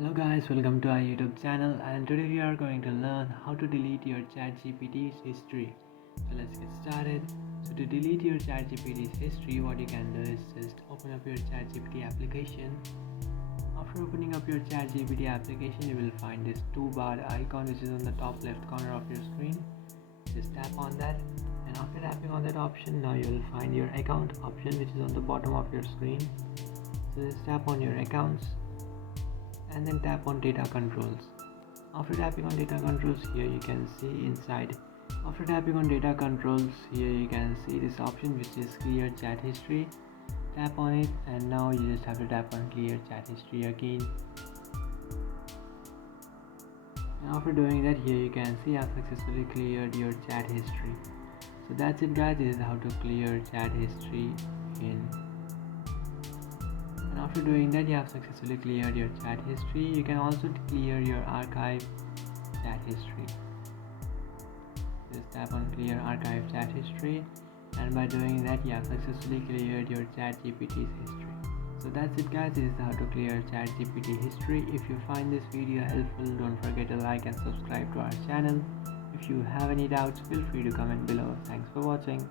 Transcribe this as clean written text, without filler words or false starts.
Hello guys, welcome to our YouTube channel, and today we are going to learn how to delete your ChatGPT's history. So let's get started. So to delete your ChatGPT's history, what you can do is just open up your ChatGPT application. After opening up your ChatGPT application, you will find this two-bar icon which is on the top left corner of your screen. Just tap on that, and after tapping on that option, now you will find your account option which is on the bottom of your screen. So just tap on your accounts and then tap on data controls. After tapping on data controls, here you can see inside. After tapping on data controls, here you can see this option which is clear chat history. Tap on it, and now you just have to tap on clear chat history again. And after doing that, here you can see I've successfully cleared your chat history. So that's it guys, this is how to clear chat history in. And after doing that, you have successfully cleared your chat history. You can also clear your archive chat history. Just tap on clear archive chat history, and by doing that, you have successfully cleared your ChatGPT's history. So that's it guys, this is how to clear ChatGPT history. If you find this video helpful, don't forget to like and subscribe to our channel. If you have any doubts, feel free to comment below. Thanks for watching.